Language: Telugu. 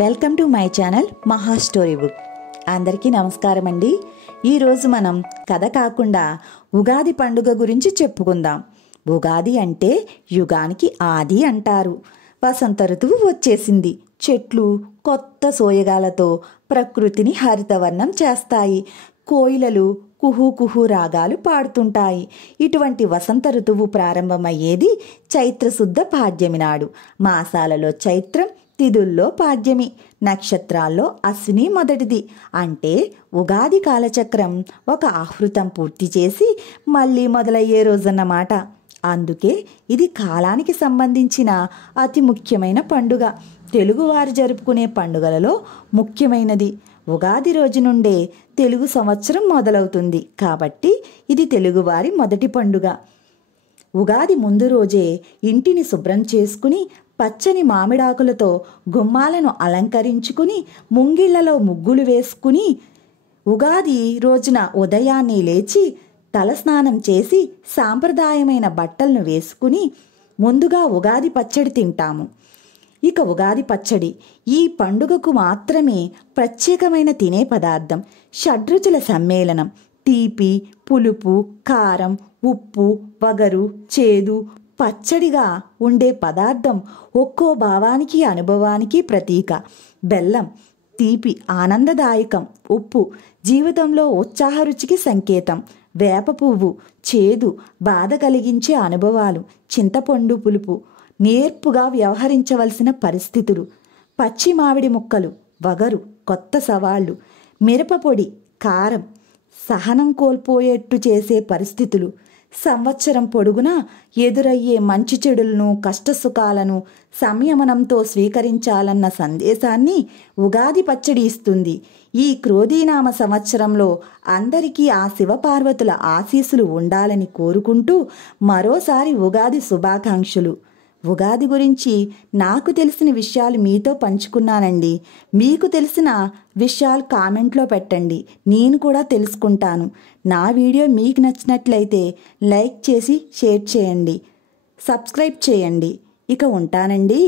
వెల్కమ్ టు మై ఛానల్ మహా స్టోరీ బుక్. అందరికీ నమస్కారం అండి. ఈరోజు మనం కథ కాకుండా ఉగాది పండుగ గురించి చెప్పుకుందాం. ఉగాది అంటే యుగానికి ఆది అంటారు. వసంత ఋతువు వచ్చేసింది. చెట్లు కొత్త సోయగాలతో ప్రకృతిని హరితవర్ణం చేస్తాయి. కోయిలలు కుహు కుహు రాగాలు పాడుతుంటాయి. ఇటువంటి వసంత ఋతువు ప్రారంభమయ్యేది చైత్రశుద్ధ పాడ్యమి నాడు. మాసాలలో చైత్రం, తిథుల్లో పాడ్యమి, నక్షత్రాల్లో అశ్విని మొదటిది. అంటే ఉగాది కాలచక్రం ఒక ఆహృతం పూర్తి చేసి మళ్ళీ మొదలయ్యే రోజన్నమాట. అందుకే ఇది కాలానికి సంబంధించిన అతి ముఖ్యమైన పండుగ. తెలుగువారు జరుపుకునే పండుగలలో ముఖ్యమైనది. ఉగాది రోజు నుండే తెలుగు సంవత్సరం మొదలవుతుంది కాబట్టి ఇది తెలుగువారి మొదటి పండుగ. ఉగాది ముందు రోజే ఇంటిని శుభ్రం చేసుకుని పచ్చని మామిడాకులతో గుమ్మాలను అలంకరించుకుని ముంగిళ్లలో ముగ్గులు వేసుకుని ఉగాది రోజున ఉదయాన్నే లేచి తలస్నానం చేసి సాంప్రదాయమైన బట్టలను వేసుకుని ముందుగా ఉగాది పచ్చడి తింటాము. ఇక ఉగాది పచ్చడి ఈ పండుగకు మాత్రమే ప్రత్యేకమైన తినే పదార్థం. షడ్రుచుల సమ్మేళనం. తీపి, పులుపు, కారం, ఉప్పు, వగరు, చేదు, పచ్చడిగా ఉండే పదార్థం ఒక్కో భావానికి అనుభవానికి ప్రతీక. బెల్లం తీపి ఆనందదాయకం, ఉప్పు జీవితంలో ఉత్సాహ రుచికి సంకేతం, వేప పువ్వు చేదు బాధ కలిగించే అనుభవాలు, చింతపండు పులుపు నేర్పుగా వ్యవహరించవలసిన పరిస్థితులు, పచ్చి మామిడి ముక్కలు వగరు కొత్త సవాళ్లు, మిరపపొడి కారం సహనం కోల్పోయేట్టు చేసే పరిస్థితులు, సంవత్సరం పొడుగునా ఎదురయ్యే మంచి చెడులను కష్టసుఖాలను సంయమనంతో స్వీకరించాలన్న సందేశాన్ని ఉగాది పచ్చడి ఇస్తుంది. ఈ క్రోధీనామ సంవత్సరంలో అందరికీ ఆ శివపార్వతుల ఆశీస్సులు ఉండాలని కోరుకుంటూ మరోసారి ఉగాది శుభాకాంక్షలు. ఉగాది గురించి నాకు తెలిసిన విషయాలు మీతో పంచుకున్నానండి. మీకు తెలిసిన విషయాలు కామెంట్లో పెట్టండి, నేను కూడా తెలుసుకుంటాను. నా వీడియో మీకు నచ్చినట్లయితే లైక్ చేసి షేర్ చేయండి, సబ్స్క్రైబ్ చేయండి. ఇక ఉంటానండి.